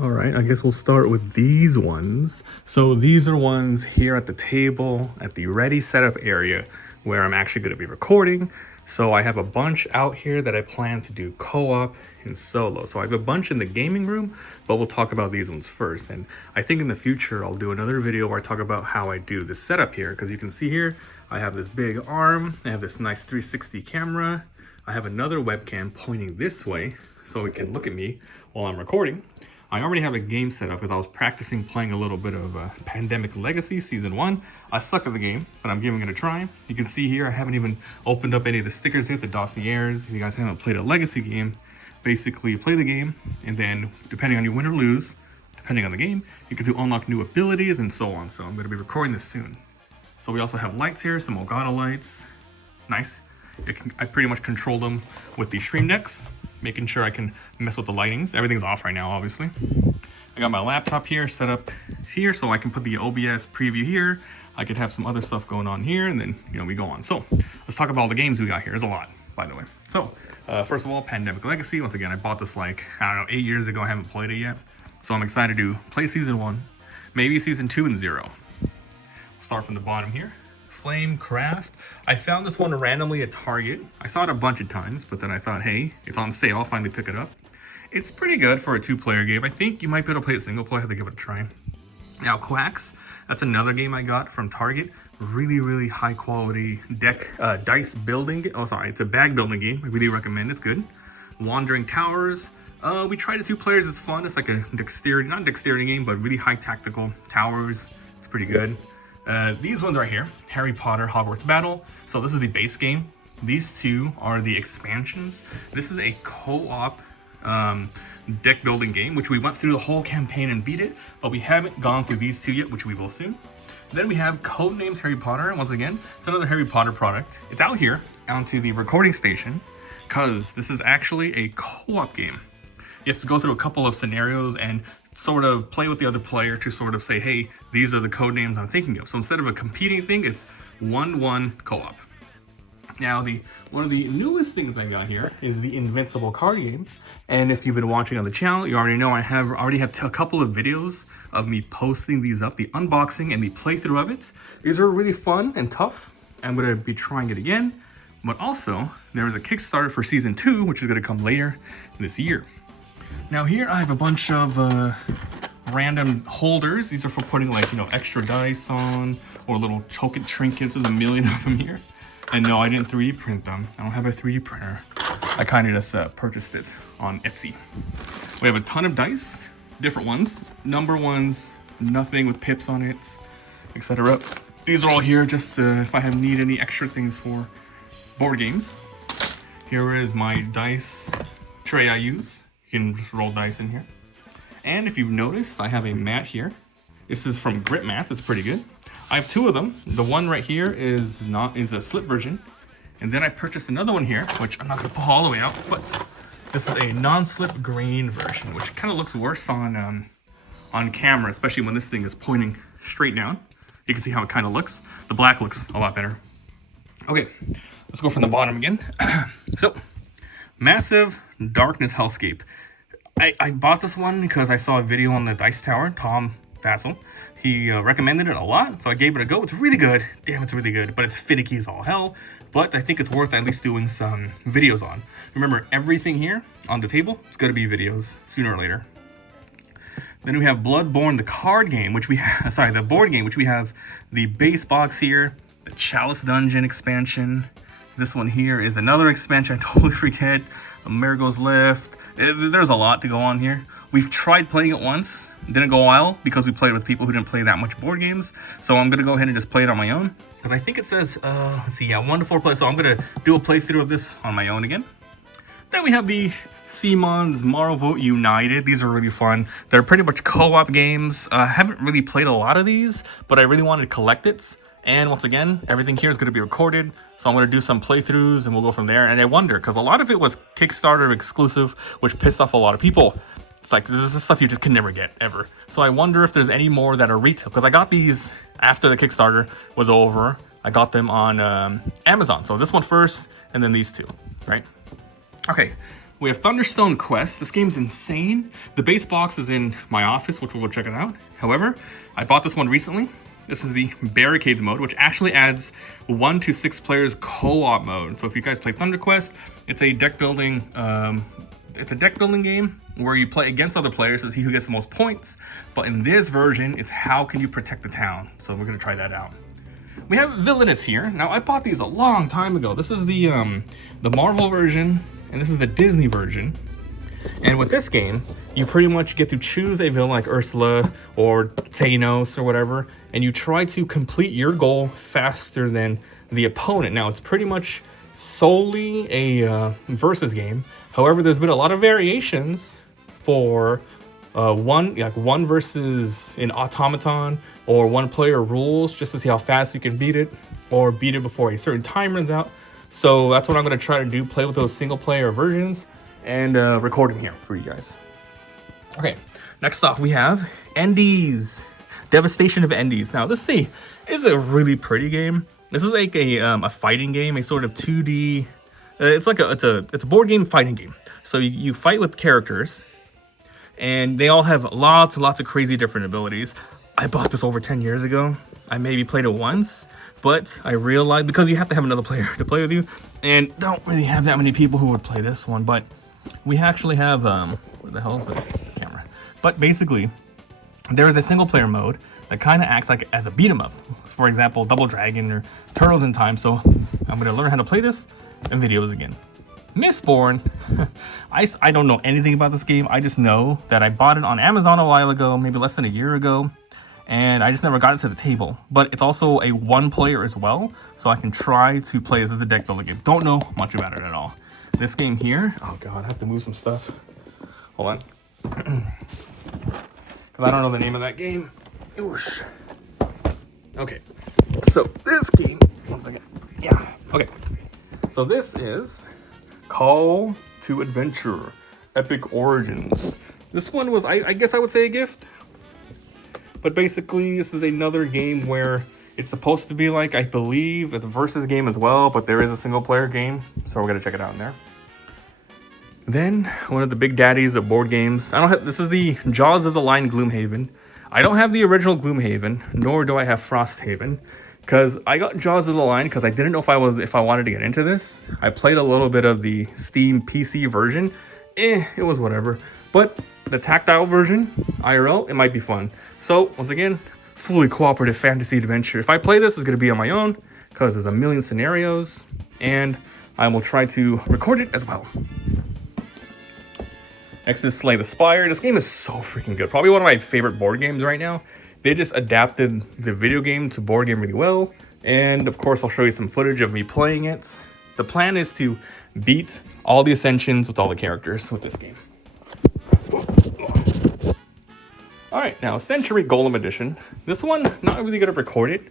All right, I guess we'll start with these ones. So these are ones here at the table at the ready setup area where I'm actually going to be recording. So I have a bunch out here that I plan to do co-op and solo. So I have a bunch in the gaming room, but we'll talk about these ones first. And I think in the future, I'll do another video where I talk about how I do this setup here. Because you can see here, I have this big arm, I have this nice 360 camera. I have another webcam pointing this way so it can look at me while I'm recording. I already have a game set up because I was practicing playing a little bit of Pandemic Legacy Season 1. I sucked at the game, but I'm giving it a try. You can see here, I haven't even opened up any of the stickers yet, the dossiers. If you guys haven't played a Legacy game, basically you play the game, and then depending on you win or lose, depending on the game, you can do unlock new abilities and so on. So I'm going to be recording this soon. So we also have lights here, some Elgato lights. Nice. I pretty much control them with the stream decks, making sure I can mess with the lightings. Everything's off right now, obviously. I got my laptop here set up here so I can put the OBS preview here. I could have some other stuff going on here, and then, we go on. So let's talk about all the games we got here. There's a lot, by the way. So first of all, Pandemic Legacy. Once again, I bought this like, 8 years ago. I haven't played it yet. So I'm excited to play Season 1, maybe Season 2 and 0. Start from the bottom here. Flame Craft. I found this one randomly at Target. I saw it a bunch of times, but then I thought, hey, it's on sale, I'll finally pick it up. It's pretty good for a 2-player game. I think you might be able to play it single player. I have to give it a try. Now, Quacks, that's another game I got from Target. Really, really high quality dice building. Oh, sorry, it's a bag building game. I really recommend it. It's good. Wandering Towers. We tried it 2 players. It's fun. It's like a dexterity, not dexterity game, but really high tactical towers. It's pretty good. These ones right here, Harry Potter Hogwarts Battle. So this is the base game. These 2 are the expansions. This is a co-op deck building game, which we went through the whole campaign and beat it, but we haven't gone through these 2 yet, which we will soon. Then we have Codenames Harry Potter. Once again, it's another Harry Potter product. It's out here onto the recording station because this is actually a co-op game. You have to go through a couple of scenarios and sort of play with the other player to sort of say, hey, these are the code names I'm thinking of. So instead of a competing thing, it's 1-1 co-op. Now, one of the newest things I got here is the Invincible card game. And if you've been watching on the channel, you already know I already have a couple of videos of me posting these up, the unboxing and the playthrough of it. These are really fun and tough. I'm going to be trying it again. But also, there is a Kickstarter for Season 2, which is going to come later this year. Now here I have a bunch of random holders. These are for putting like, extra dice on or little token trinkets. There's a million of them here. And no, I didn't 3D print them. I don't have a 3D printer. I kind of just purchased it on Etsy. We have a ton of dice, different ones, number ones, nothing with pips on it, etc. These are all here just if I need any extra things for board games. Here is my dice tray I use. You can just roll dice in here. And if you've noticed, I have a mat here. This is from Grip Mats. It's pretty good. I have 2 of them. The one right here is a slip version. And then I purchased another one here, which I'm not going to pull all the way out, but this is a non-slip grain version, which kind of looks worse on camera, especially when this thing is pointing straight down. You can see how it kind of looks. The black looks a lot better. Okay, let's go from the bottom again. So, Massive Darkness Hellscape. I bought this one because I saw a video on the Dice Tower, Tom Vassell. He recommended it a lot, so I gave it a go. It's really good. Damn, it's really good, but it's finicky as all hell. But I think it's worth at least doing some videos on. Remember, everything here on the table, it's going to be videos sooner or later. Then we have Bloodborne, the card game, which we have, sorry, the board game, which we have the base box here, the Chalice Dungeon expansion. This one here is another expansion I totally forget. Marigold's Lift. There's a lot to go on here. We've tried playing it once. Didn't go well because we played with people who didn't play that much board games. So I'm going to go ahead and just play it on my own. Because I think it says, let's see, 1 to 4 players. So I'm going to do a playthrough of this on my own again. Then we have the Simon's Marvel United. These are really fun. They're pretty much co-op games. I haven't really played a lot of these, but I really wanted to collect it. And once again, everything here is going to be recorded. So I'm going to do some playthroughs and we'll go from there. And I wonder, because a lot of it was Kickstarter exclusive, which pissed off a lot of people. It's like, this is stuff you just can never get, ever. So I wonder if there's any more that are retail. Because I got these after the Kickstarter was over. I got them on Amazon. So this one first, and then these 2, right? Okay, We have Thunderstone Quest. This game's insane. The base box is in my office, which we'll go check it out. However, I bought this one recently. This is the Barricades mode, which actually adds 1 to 6 players co-op mode. So if you guys play Thunder Quest, it's a deck building. It's a deck building game where you play against other players to see who gets the most points. But in this version, it's how can you protect the town. So we're gonna try that out. We have Villainous here. Now I bought these a long time ago. This is the Marvel version, and this is the Disney version. And with this game, you pretty much get to choose a villain like Ursula or Thanos or whatever, and you try to complete your goal faster than the opponent. Now it's pretty much solely a versus game. However, there's been a lot of variations for one versus an automaton or one player rules, just to see how fast you can beat it or beat it before a certain time runs out. So that's what I'm going to try to do, play with those single player versions and record them here for you guys. Okay, next off we have Endies, Devastation of Endies. Now this is a really pretty game. This is like a fighting game, a sort of 2D. It's a board game fighting game. So you fight with characters, and they all have lots and lots of crazy different abilities. I bought this over 10 years ago. I maybe played it once, but I realized because you have to have another player to play with you, and don't really have that many people who would play this one, but we actually have, where the hell is this camera? But basically, there is a single player mode that kind of acts like as a beat 'em up. For example, Double Dragon or Turtles in Time. So I'm gonna learn how to play this in videos again. Mistborn, I don't know anything about this game. I just know that I bought it on Amazon a while ago, maybe less than a year ago, and I just never got it to the table. But it's also a one player as well, so I can try to play this as a deck building game. Don't know much about it at all. This game here, oh god, I have to move some stuff. Hold on. Because I don't know the name of that game. Oosh. Okay, so this game, one second. Yeah, okay. So this is Call to Adventure, Epic Origins. This one was, I guess I would say a gift. But basically, this is another game where it's supposed to be like, I believe, a versus game as well, but there is a single player game. So we're gonna check it out in there. Then, one of the big daddies of board games. This is the Jaws of the Lion Gloomhaven. I don't have the original Gloomhaven, nor do I have Frosthaven, because I got Jaws of the Lion because I didn't know if I wanted to get into this. I played a little bit of the Steam PC version. It was whatever. But the tactile version, IRL, it might be fun. So, once again, fully cooperative fantasy adventure. If I play this, it's going to be on my own, because there's a million scenarios, and I will try to record it as well. Next is Slay the Spire. This game is so freaking good. Probably one of my favorite board games right now. They just adapted the video game to board game really well. And of course, I'll show you some footage of me playing it. The plan is to beat all the Ascensions with all the characters with this game. All right, now Century Golem Edition. This one, not really gonna record it.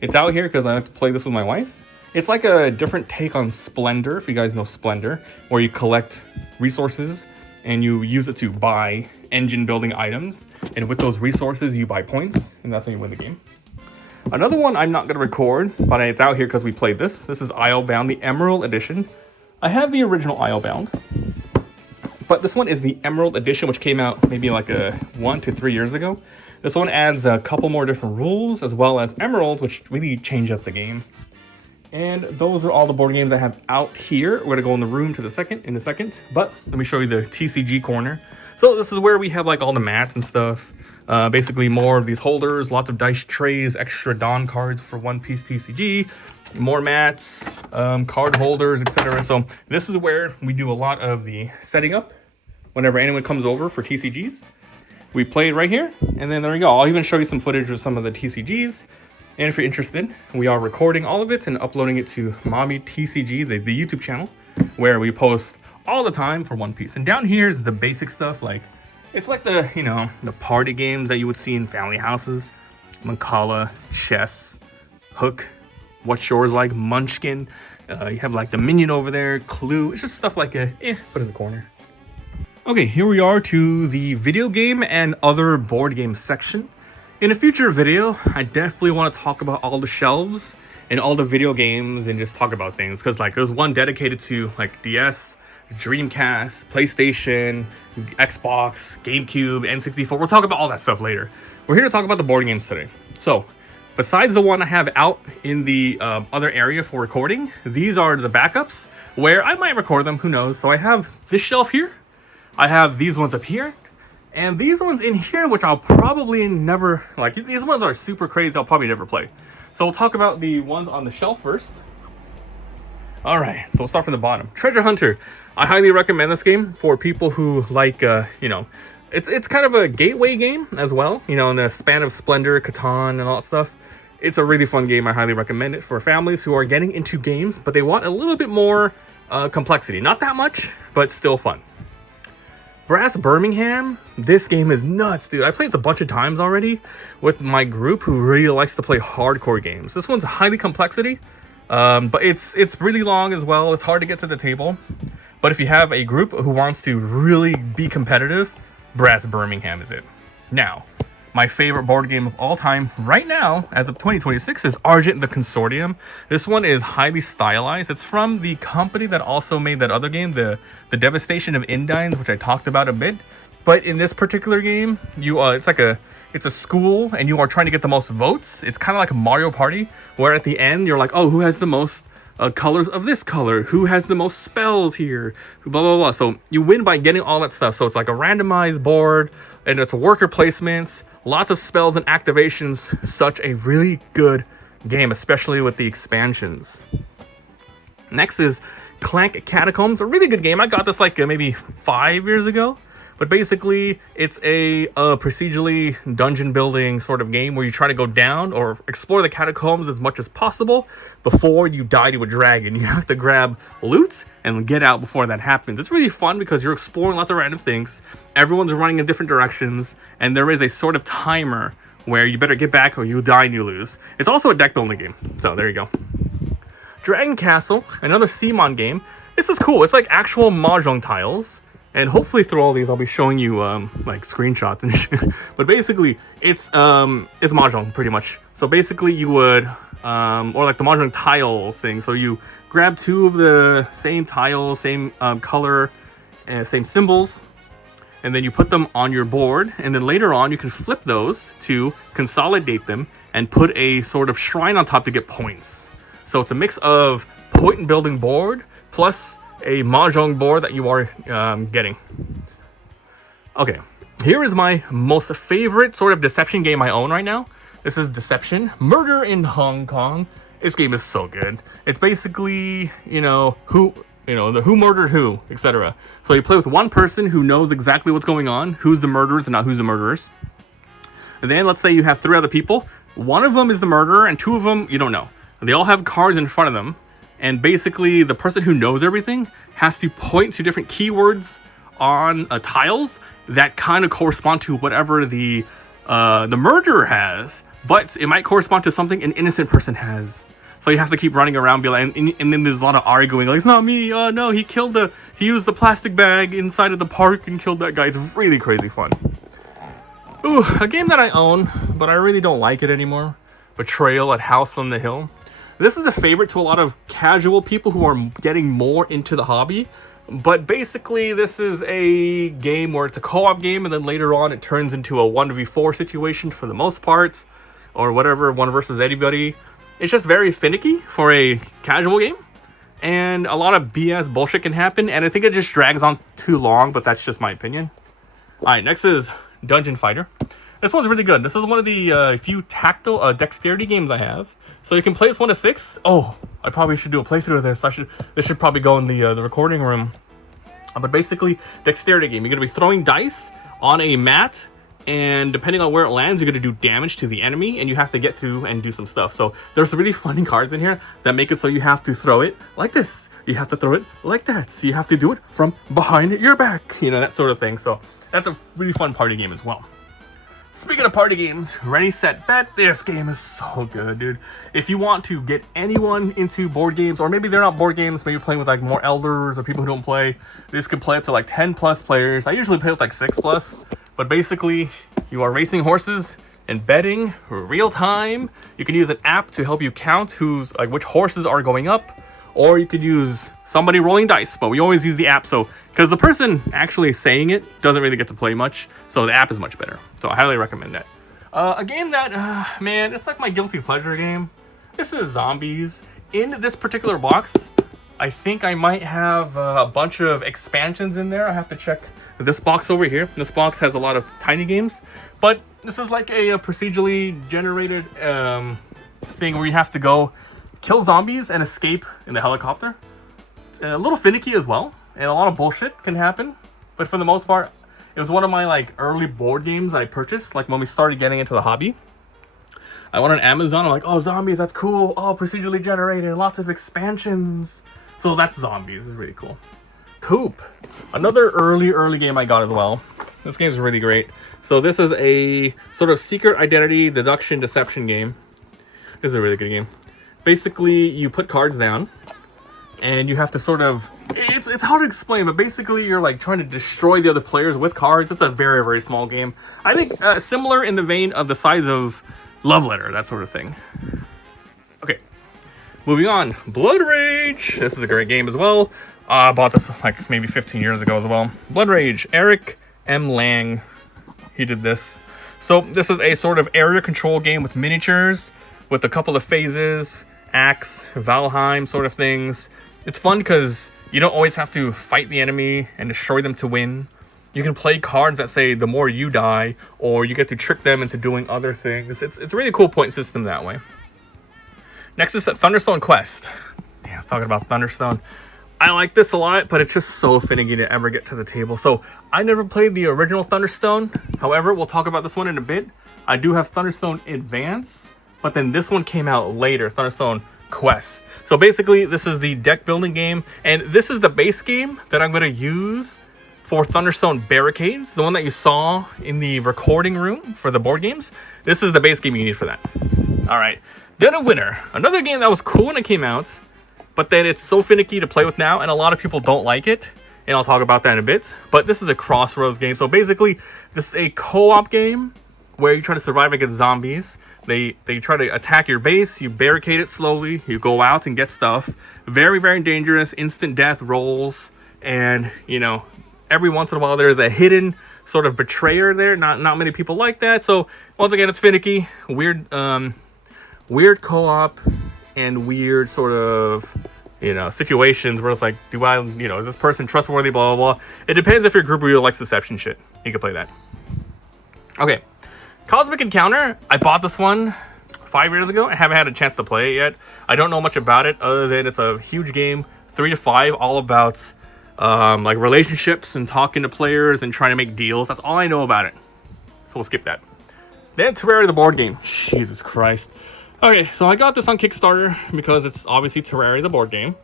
It's out here because I like to play this with my wife. It's like a different take on Splendor, if you guys know Splendor, where you collect resources and you use it to buy engine building items, and with those resources you buy points, and that's how you win the game. Another one I'm not going to record, but it's out here because we played this. This is Islebound, the Emerald Edition. I have the original Islebound, but this one is the Emerald Edition, which came out maybe like 1 to 3 years ago. This one adds a couple more different rules, as well as emeralds, which really change up the game. And those are all the board games I have out here. We're gonna go in the room in a second, but let me show you the TCG corner. So this is where we have like all the mats and stuff. Basically more of these holders, lots of dice trays, extra Dawn cards for one piece TCG, more mats, card holders, etc. So this is where we do a lot of the setting up whenever anyone comes over for TCGs. We play it right here, and then there we go. I'll even show you some footage of some of the TCGs. And if you're interested, we are recording all of it and uploading it to MabiVsGames, the YouTube channel, where we post all the time for One Piece. And down here is the basic stuff, like, it's like the, the party games that you would see in family houses. Mancala, chess, Hook, What's Yours Like, Munchkin. You have like the Minion over there, Clue. It's just stuff like put in the corner. Okay, here we are to the video game and other board game section. In a future video, I definitely want to talk about all the shelves and all the video games and just talk about things, because like there's one dedicated to like DS, Dreamcast, PlayStation, Xbox, GameCube, N64. We'll talk about all that stuff later. We're here to talk about the board games today. So, besides the one I have out in the other area for recording, these are the backups where I might record them, who knows. So I have this shelf here, I have these ones up here, and these ones in here, which I'll probably never, like, these ones are super crazy, I'll probably never play. So we'll talk about the ones on the shelf first. Alright, so we'll start from the bottom. Treasure Hunter. I highly recommend this game for people who like, it's kind of a gateway game as well, in the span of Splendor, Catan, and all that stuff. It's a really fun game. I highly recommend it for families who are getting into games, but they want a little bit more complexity. Not that much, but still fun. Brass Birmingham. This game is nuts, dude. I played this a bunch of times already with my group who really likes to play hardcore games. This one's highly complexity, but it's really long as well. It's hard to get to the table. But if you have a group who wants to really be competitive, Brass Birmingham is it. Now, my favorite board game of all time right now, as of 2026, is Argent the Consortium. This one is highly stylized. It's from the company that also made that other game, the Devastation of Indines, which I talked about a bit. But in this particular game, it's a school, and you are trying to get the most votes. It's kind of like a Mario Party, where at the end, you're like, oh, who has the most colors of this color, who has the most spells here, blah blah blah. So you win by getting all that stuff. So it's like a randomized board, and it's worker placements, lots of spells and activations. Such a really good game, especially with the expansions. Next is Clank Catacombs, a really good game. I got this like maybe 5 years ago. But basically, it's a procedurally dungeon building sort of game where you try to go down or explore the catacombs as much as possible before you die to a dragon. You have to grab loot and get out before that happens. It's really fun because you're exploring lots of random things. Everyone's running in different directions, and there is a sort of timer where you better get back or you die and you lose. It's also a deck building game, so there you go. Dragon Castle, another CMON game. This is cool. It's like actual mahjong tiles. And hopefully through all these, I'll be showing you like screenshots and shit. But basically, it's mahjong pretty much. So basically, you would or like the mahjong tiles thing. So you grab two of the same tiles, same color, and same symbols, and then you put them on your board. And then later on, you can flip those to consolidate them and put a sort of shrine on top to get points. So it's a mix of point and building board plus a mahjong board that you are getting. Okay, here is my most favorite sort of deception game I own right now. This is Deception Murder in Hong Kong. This game is so good. It's basically, who murdered who, etc. So you play with one person who knows exactly what's going on, who's the murderers and not who's the murderers. And then let's say you have 3 other people. One of them is the murderer and 2 of them you don't know. They all have cards in front of them. And basically, the person who knows everything has to point to different keywords on tiles that kind of correspond to whatever the murderer has, but it might correspond to something an innocent person has. So you have to keep running around, be like, and then there's a lot of arguing. Like, it's not me. No, he used the plastic bag inside of the park and killed that guy. It's really crazy fun. Ooh, a game that I own, but I really don't like it anymore. Betrayal at House on the Hill. This is a favorite to a lot of casual people who are getting more into the hobby. But basically, this is a game where it's a co-op game, and then later on it turns into a 1v4 situation for the most part. Or whatever, 1 versus anybody. It's just very finicky for a casual game. And a lot of BS bullshit can happen, and I think it just drags on too long, but that's just my opinion. Alright, next is Dungeon Fighter. This one's really good. This is one of the few tactile dexterity games I have. So you can play this 1 to 6. Oh, I probably should do a playthrough of this. This should probably go in the recording room. But basically, dexterity game. You're gonna be throwing dice on a mat, and depending on where it lands, you're gonna do damage to the enemy, and you have to get through and do some stuff. So there's really funny cards in here that make it so you have to throw it like this. You have to throw it like that. So you have to do it from behind your back. That sort of thing. So that's a really fun party game as well. Speaking of party games, Ready, Set, Bet. This game is so good, dude. If you want to get anyone into board games, or maybe they're not board games, maybe you're playing with like more elders or people who don't play, this could play up to like 10 plus players. I usually play with like 6 plus, but basically you are racing horses and betting real time. You can use an app to help you count which horses are going up, or you could use somebody rolling dice, but we always use the app, so because the person actually saying it doesn't really get to play much, so the app is much better. So I highly recommend that. A game that, man, it's like my guilty pleasure game. This is Zombies. In this particular box, I think I might have a bunch of expansions in there. I have to check this box over here. This box has a lot of tiny games, but this is like a procedurally generated thing where you have to go kill zombies and escape in the helicopter. It's a little finicky as well, and a lot of bullshit can happen, but for the most part, it was one of my like early board games I purchased, like when we started getting into the hobby. I went on Amazon, I'm like, oh, zombies, that's cool. Oh, procedurally generated, lots of expansions. So that's Zombies, it's really cool. Coop, another early game I got as well. This game is really great. So this is a sort of secret identity deduction deception game. This is a really good game. Basically, you put cards down, and you have to sort of, it's hard to explain, but basically you're like trying to destroy the other players with cards. It's a very small game. I think similar in the vein of the size of Love Letter, that sort of thing. Okay, moving on. Blood Rage. This is a great game as well. I bought this like maybe 15 years ago as well. Blood Rage. Eric M. Lang, he did this. So this is a sort of area control game with miniatures, with a couple of phases, Axe, Valheim sort of things. It's fun because you don't always have to fight the enemy and destroy them to win. You can play cards that say the more you die, or you get to trick them into doing other things. It's a really cool point system that way. Next is the Thunderstone Quest. Yeah, talking about Thunderstone. I like this a lot, but it's just so finicky to ever get to the table. So I never played the original Thunderstone. However, we'll talk about this one in a bit. I do have Thunderstone Advance, but then this one came out later, Thunderstone Quest. So basically, this is the deck building game, and this is the base game that I'm going to use for Thunderstone Barricades, the one that you saw in the recording room for the board games. This is the base game you need for that. All right, Dead of Winter, another game that was cool when it came out, but then it's so finicky to play with now, and a lot of people don't like it, and I'll talk about that in a bit. But this is a crossroads game, so basically, this is a co-op game where you try to survive against zombies. They try to attack your base, you barricade it slowly, you go out and get stuff. Very dangerous, instant death rolls, and, you know, every once in a while there's a hidden sort of betrayer there. Not many people like that. So once again, it's finicky, weird co-op, and weird sort of, you know, situations where it's like, do I, you know, is this person trustworthy, blah blah blah. It depends if your group really likes deception shit. You can play that. Okay, Cosmic Encounter. I bought this one 5 years ago. I haven't had a chance to play it yet. I don't know much about it other than it's a huge game, 3 to 5, all about like relationships and talking to players and trying to make deals. That's all I know about it. So we'll skip that. Then Terraria the board game. Jesus Christ. Okay, so I got this on Kickstarter because it's obviously Terraria the board game.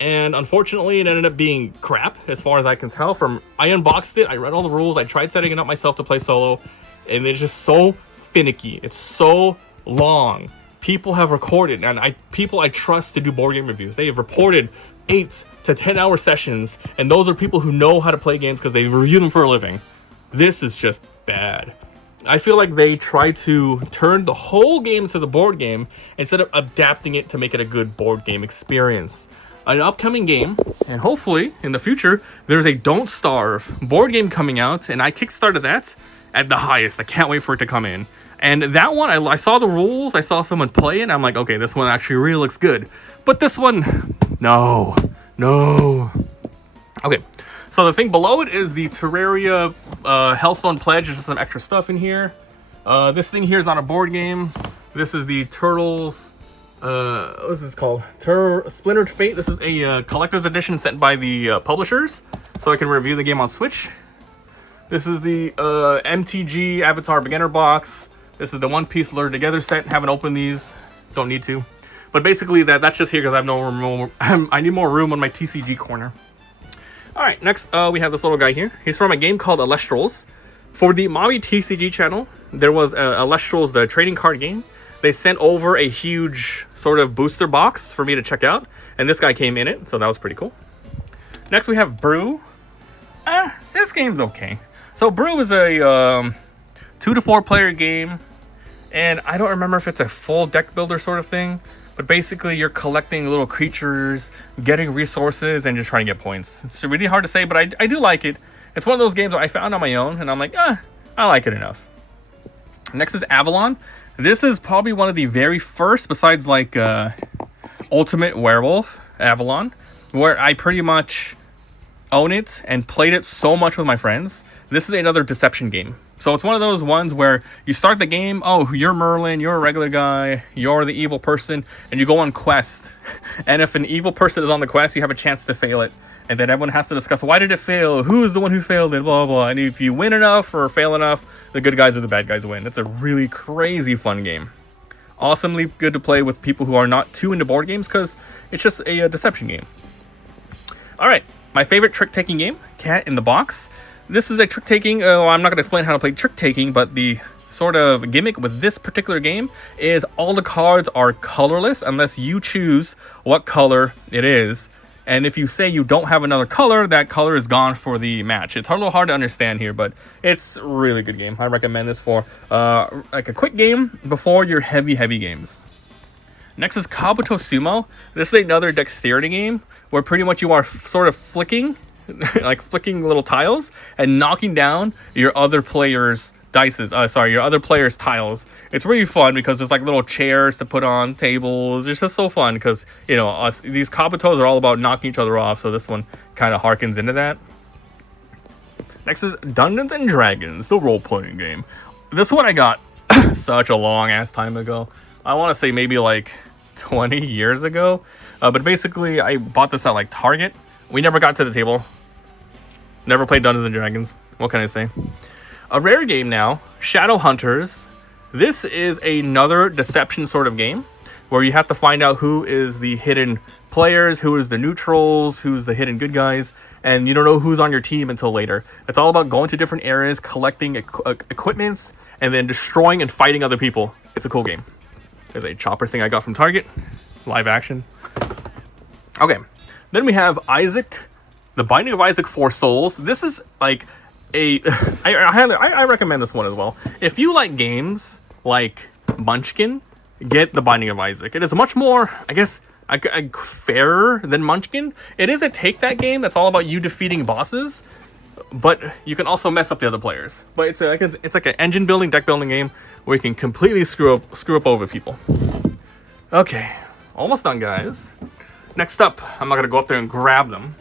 And unfortunately, it ended up being crap, as far as I can tell. I unboxed it, I read all the rules, I tried setting it up myself to play solo, and it's just so finicky. It's so long. People have recorded, and people I trust to do board game reviews, they have reported 8 to 10 hour sessions, and those are people who know how to play games because they review them for a living. This is just bad. I feel like they try to turn the whole game into the board game instead of adapting it to make it a good board game experience. An upcoming game, and hopefully in the future, there's a Don't Starve board game coming out, and I kickstarted that at the highest. I can't wait for it to come in. And that one, I saw the rules, I saw someone play it, and I'm like, okay, this one actually really looks good. But this one, no. Okay, so the thing below it is the Terraria Hellstone Pledge. There's just some extra stuff in here. This thing here is not a board game. This is the Turtles, what is this called? Splintered Fate. This is a collector's edition sent by the publishers, so I can review the game on Switch. This is the MTG Avatar Beginner Box. This is the One Piece Lured Together set. Haven't opened these. Don't need to. But basically, that's just here because I have no room. I need more room on my TCG corner. All right, next we have this little guy here. He's from a game called Alestrals. For the Mabi TCG channel, there was Alestrals, the trading card game. They sent over a huge sort of booster box for me to check out, and this guy came in it, so that was pretty cool. Next we have Brew. This game's okay. So Brew is a 2 to 4 player game, and I don't remember if it's a full deck builder sort of thing, But basically, you're collecting little creatures, getting resources, and just trying to get points. It's really hard to say, but I do like it. It's one of those games that I found on my own, and I'm like, I like it enough. Next is Avalon. This is probably one of the very first, besides like Ultimate Werewolf, Avalon, where I pretty much own it and played it so much with my friends. This is another deception game. So it's one of those ones where you start the game, oh, you're Merlin, you're a regular guy, you're the evil person, and you go on quest. And if an evil person is on the quest, you have a chance to fail it. And then everyone has to discuss, why did it fail? Who is the one who failed it? Blah, blah, blah. And if you win enough or fail enough, the good guys or the bad guys win. It's a really crazy fun game. Awesomely good to play with people who are not too into board games because it's just a deception game. All right, my favorite trick-taking game, Cat in the Box. This is a trick-taking, I'm not going to explain how to play trick-taking, but the sort of gimmick with this particular game is all the cards are colorless unless you choose what color it is. And if you say you don't have another color, that color is gone for the match. It's a little hard to understand here, but it's a really good game. I recommend this for like a quick game before your heavy games. Next is Kabuto Sumo. This is another dexterity game where pretty much you are sort of flicking like flicking little tiles and knocking down your other players' your other players' tiles. It's really fun because there's like little chairs to put on tables. It's just so fun because, you know, these Kabutos are all about knocking each other off, so this one kind of harkens into that. Next is Dungeons and Dragons, the role-playing game. This one I got such a long-ass time ago. I want to say maybe like 20 years ago. But basically, I bought this at like Target. We never got to the table. Never played Dungeons and Dragons. What can I say? A rare game now, Shadow Hunters. This is another deception sort of game where you have to find out who is the hidden players, who is the neutrals, who's the hidden good guys, and you don't know who's on your team until later. It's all about going to different areas, collecting equipments, and then destroying and fighting other people. It's a cool game. There's a chopper thing I got from Target. Live action. Okay. Then we have Isaac, The Binding of Isaac 4 Souls. This is like I recommend this one as well. If you like games like Munchkin, get The Binding of Isaac. It is much more, I guess, fairer than Munchkin. It is a take-that game that's all about you defeating bosses, but you can also mess up the other players. But it's like an engine building, deck building game where you can completely screw up over people. Okay, almost done, guys. Next up, I'm not gonna go up there and grab them,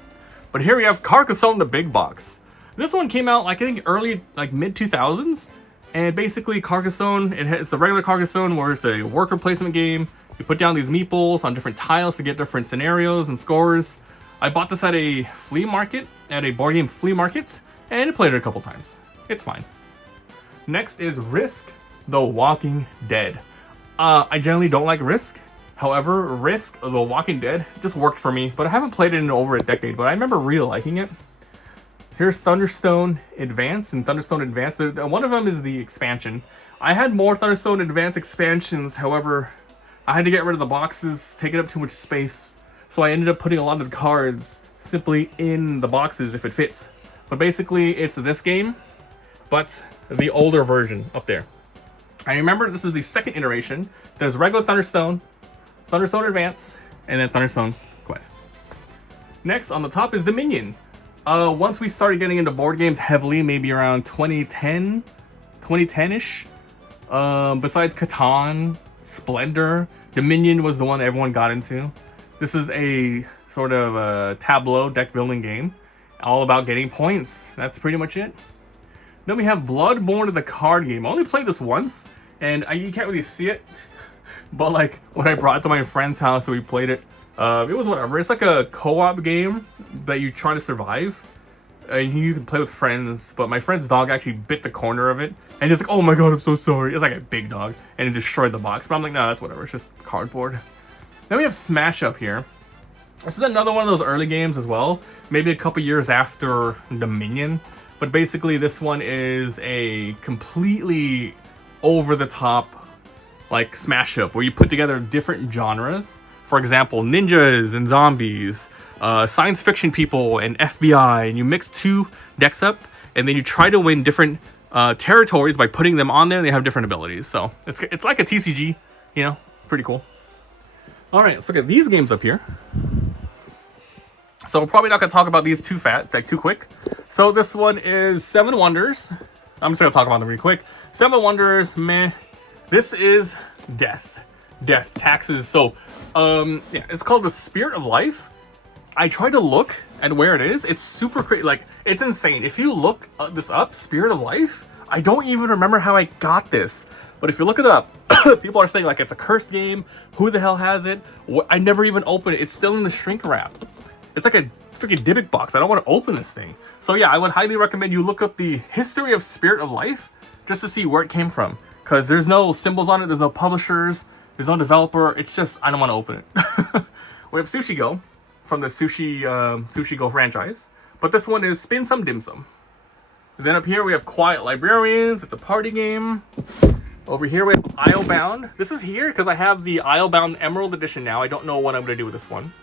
but here we have Carcassonne the Big Box. This one came out like I think early, like mid 2000s, and basically Carcassonne, it's the regular Carcassonne where it's a worker placement game. You put down these meeples on different tiles to get different scenarios and scores. I bought this at a flea market, at a board game flea market, and I played it a couple times. It's fine. Next is Risk the Walking Dead. I generally don't like Risk. However, Risk the Walking Dead just worked for me, but I haven't played it in over a decade, but I remember really liking it. Here's Thunderstone Advance and Thunderstone Advance. One of them is the expansion. I had more Thunderstone Advance expansions, however, I had to get rid of the boxes, taking up too much space. So I ended up putting a lot of the cards simply in the boxes if it fits. But basically, it's this game, but the older version up there. I remember this is the second iteration. There's regular Thunderstone, Thunderstone Advance, and then Thunderstone Quest. Next, on the top is Dominion. Once we started getting into board games heavily, maybe around 2010-ish, besides Catan, Splendor, Dominion was the one that everyone got into. This is a sort of a tableau deck building game, all about getting points. That's pretty much it. Then we have Bloodborne, the card game. I only played this once, and you can't really see it, but like when I brought it to my friend's house and we played it, it was whatever. It's like a co-op game that you try to survive. You can play with friends, but my friend's dog actually bit the corner of it, and he's like, "Oh my god, I'm so sorry." It's like a big dog, and it destroyed the box. But I'm like, "No, that's whatever. It's just cardboard." Then we have Smash Up here. This is another one of those early games as well, maybe a couple years after Dominion. But basically, this one is a completely over-the-top like Smash Up, where you put together different genres. For example, ninjas and zombies, science fiction people and FBI, and you mix two decks up, and then you try to win different territories by putting them on there, and they have different abilities. So it's like a TCG, you know, pretty cool. All right, let's look at these games up here. So we're probably not gonna talk about these too quick. So this one is Seven Wonders. I'm just gonna talk about them really quick. Seven Wonders, meh. This is death, taxes. So, yeah, it's called the Spirit of Life. I tried to look at where it is. It's super crazy. Like, it's insane. If you look this up, Spirit of Life, I don't even remember how I got this. But if you look it up, people are saying like it's a cursed game. Who the hell has it? I never even opened it. It's still in the shrink wrap. It's like a freaking Dybbuk box. I don't want to open this thing. So yeah, I would highly recommend you look up the history of Spirit of Life just to see where it came from. Because there's no symbols on it. There's no publishers. There's no developer. It's just, I don't want to open it. We have Sushi Go from the Sushi Go franchise. But this one is Spin Some Dim Sum. And then up here we have Quiet Librarians. It's a party game. Over here we have Islebound. This is here because I have the Islebound Emerald Edition now. I don't know what I'm going to do with this one.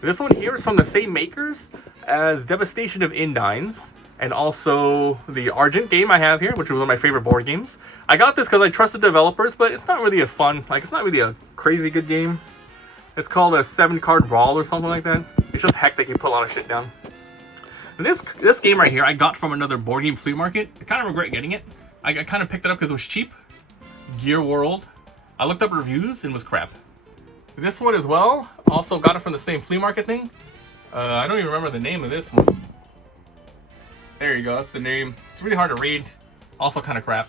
This one here is from the same makers as Devastation of Indines. And also the Argent game I have here, which was one of my favorite board games. I got this because I trust the developers, but it's not really a fun, like it's not really a crazy good game. It's called a 7-card brawl or something like that. It's just heck, they can put a lot of shit down. And this game right here I got from another board game flea market. I kind of regret getting it. I kind of picked it up because it was cheap. Gear World. I looked up reviews and it was crap. This one as well, also got it from the same flea market thing. I don't even remember the name of this one. There you go, that's the name. It's really hard to read. Also kind of crap.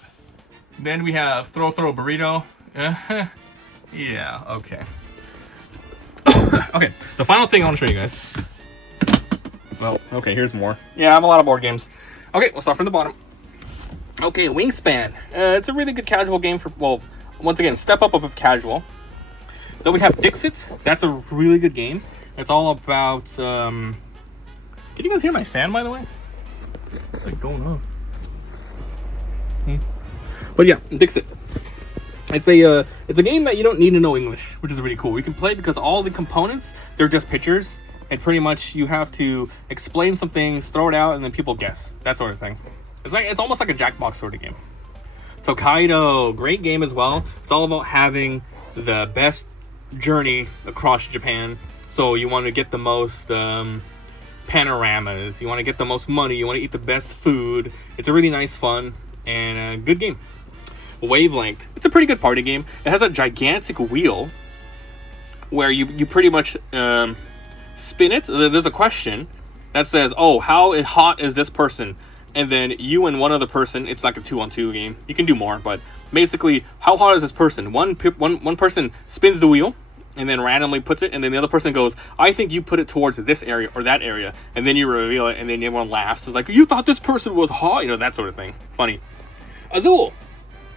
Then we have Throw Burrito. Yeah, okay. Okay, the final thing I want to show you guys. Well, okay, here's more. Yeah, I have a lot of board games. Okay, we'll start from the bottom. Okay, Wingspan. It's a really good casual game for, well, once again, step up of casual. Then we have Dixit. That's a really good game. It's all about, can you guys hear my fan, by the way? What's like going on? But yeah, Dixit. It's a game that you don't need to know English, which is really cool. You can play because all the components, they're just pictures, and pretty much you have to explain some things, throw it out, and then people guess. That sort of thing. It's almost like a Jackbox sort of game. Tokaido, great game as well. It's all about having the best journey across Japan. So you want to get the most panoramas, you want to get the most money, you want to eat the best food. It's a really nice, fun, and a good game. Wavelength. It's a pretty good party game. It has a gigantic wheel where you pretty much spin it. There's a question that says, oh, how hot is this person? And then you and one other person, it's like a 2-on-2 game. You can do more, but basically, how hot is this person? One person spins the wheel and then randomly puts it, and then the other person goes, I think you put it towards this area or that area, and then you reveal it, and then everyone laughs. It's like, you thought this person was hot? You know, that sort of thing. Funny. Azul.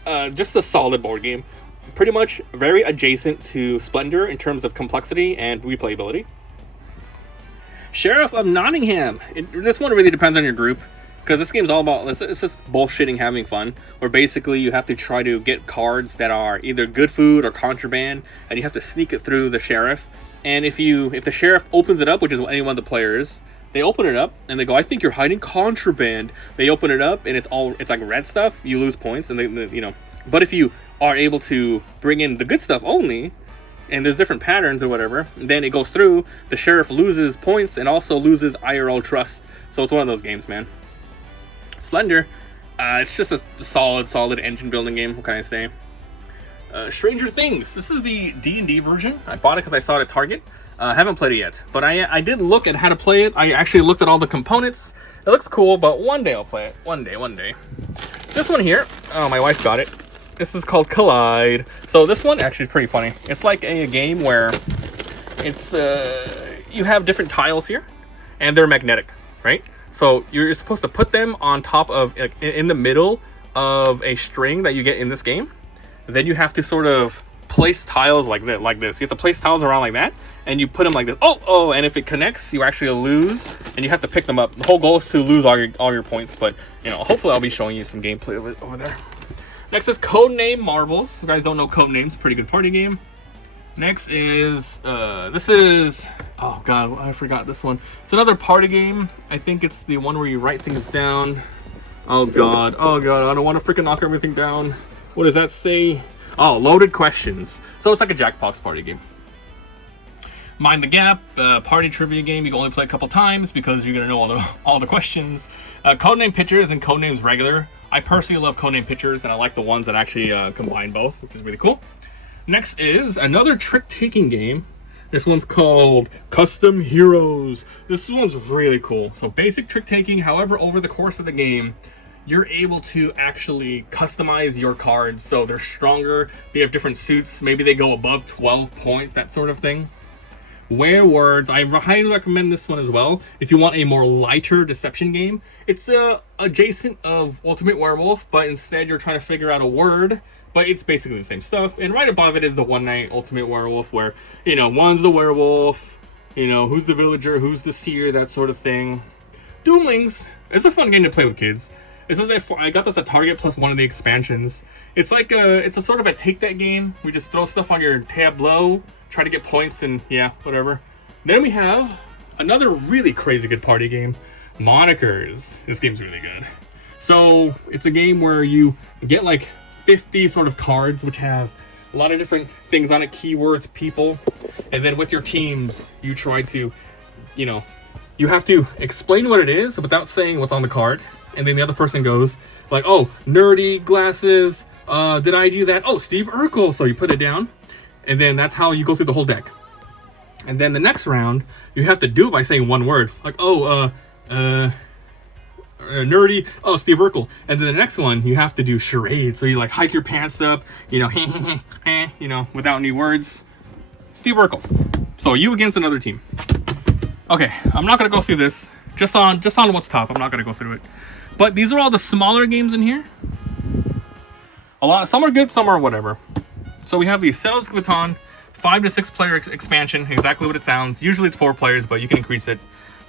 Just a solid board game. Pretty much very adjacent to Splendor in terms of complexity and replayability. Sheriff of Nottingham. This one really depends on your group. Because this game's all about, it's just bullshitting, having fun. Where basically you have to try to get cards that are either good food or contraband. And you have to sneak it through the sheriff. And if the sheriff opens it up, which is what any one of the players, they open it up and they go, I think you're hiding contraband. They open it up and it's like red stuff. You lose points, and you know. But if you are able to bring in the good stuff only, and there's different patterns or whatever, then it goes through, the sheriff loses points and also loses IRL trust. So it's one of those games, man. Splendor, it's just a solid engine building game. What can I say? Stranger Things. This is the D&D version. I bought it because I saw it at Target. Haven't played it yet, but I did look at how to play it. I actually looked at all the components. It looks cool, but one day I'll play it. One day. This one here, oh, my wife got it. This is called Collide. So this one actually is pretty funny. It's like a game where it's you have different tiles here, and they're magnetic, right? So you're supposed to put them on top of, like, in the middle of a string that you get in this game. Then you have to sort of place tiles like this. You have to place tiles around like that, and you put them like this. Oh, and if it connects, you actually lose, and you have to pick them up. The whole goal is to lose all your points, but you know, hopefully I'll be showing you some gameplay of it over there. Next is Codename Marbles. You guys don't know Codenames, pretty good party game. Next is this is, oh god, I forgot this one. It's another party game. I think it's the one where you write things down. Oh god, I don't want to freaking knock everything down. What does that say? Oh, Loaded Questions. So it's like a Jackbox party game. Mind the Gap, party trivia game. You can only play a couple times because you're gonna know all the questions. Codename Pictures and Codenames Regular. I personally love Codename Pictures, and I like the ones that actually combine both, which is really cool. Next is another trick-taking game. This one's called Custom Heroes. This one's really cool. So basic trick-taking, however, over the course of the game, you're able to actually customize your cards so they're stronger, they have different suits, maybe they go above 12 points, that sort of thing. Werewords, I highly recommend this one as well if you want a more lighter deception game. It's adjacent of Ultimate Werewolf, but instead you're trying to figure out a word, but it's basically the same stuff. And right above it is the One Night Ultimate Werewolf, where, you know, one's the werewolf, you know, who's the villager, who's the seer, that sort of thing. Doomlings, it's a fun game to play with kids. It says that I got this at Target plus one of the expansions. It's like it's a sort of a take that game. We just throw stuff on your tableau, try to get points, and yeah, whatever. Then we have another really crazy good party game, Monikers. This game's really good. So it's a game where you get like 50 sort of cards which have a lot of different things on it, keywords, people, and then with your teams you try to, you know, you have to explain what it is without saying what's on the card. And then the other person goes like, oh, nerdy glasses, did I do that? Oh, Steve Urkel. So you put it down, and then that's how you go through the whole deck. And then the next round, you have to do it by saying one word, like, oh, nerdy, oh, Steve Urkel. And then the next one, you have to do charades. So you like hike your pants up, you know, you know, without any words. Steve Urkel. So you against another team. Okay, I'm not gonna go through this. Just on what's top. I'm not gonna go through it. But these are all the smaller games in here. Some are good, some are whatever. So we have the Settles Catan 5 to 6 player expansion, exactly what it sounds. Usually it's 4 players, but you can increase it.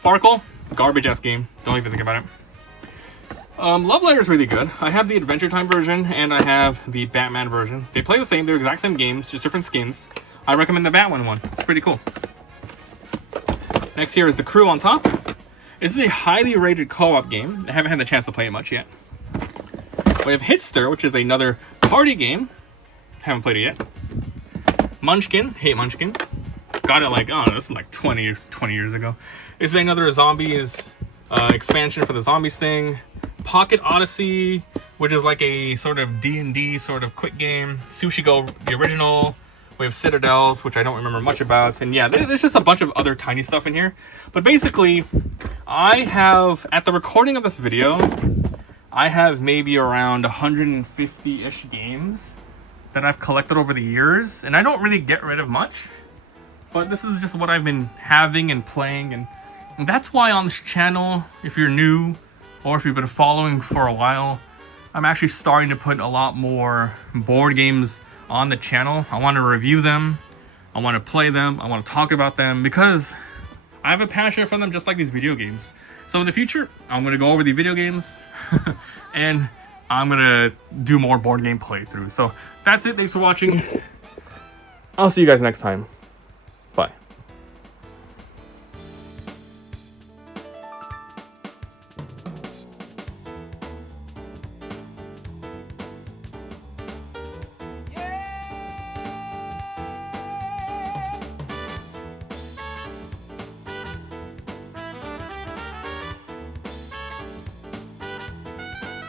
Farkle, garbage ass game. Don't even think about it. Love Letter is really good. I have the Adventure Time version and I have the Batman version. They play the same, they're exact same games, just different skins. I recommend the Batman one. It's pretty cool. Next here is The Crew on top. This is a highly rated co-op game. I haven't had the chance to play it much yet. We have Hitster, which is another party game. Haven't played it yet. Munchkin, hate Munchkin. Got it like, I don't know, this is like 20 years ago. This is another zombies expansion for the zombies thing. Pocket Odyssey, which is like a sort of D&D sort of quick game. Sushi Go, the original. We have Citadels, which I don't remember much about. And yeah, there's just a bunch of other tiny stuff in here. But basically, I have, at the recording of this video, I have maybe around 150-ish games that I've collected over the years. And I don't really get rid of much. But this is just what I've been having and playing. And that's why on this channel, if you're new, or if you've been following for a while, I'm actually starting to put a lot more board games on the channel. I want to review them, I want to play them, I want to talk about them, because I have a passion for them just like these video games. So in the future, I'm going to go over the video games and I'm going to do more board game playthroughs. So that's it. Thanks for watching. I'll see you guys next time.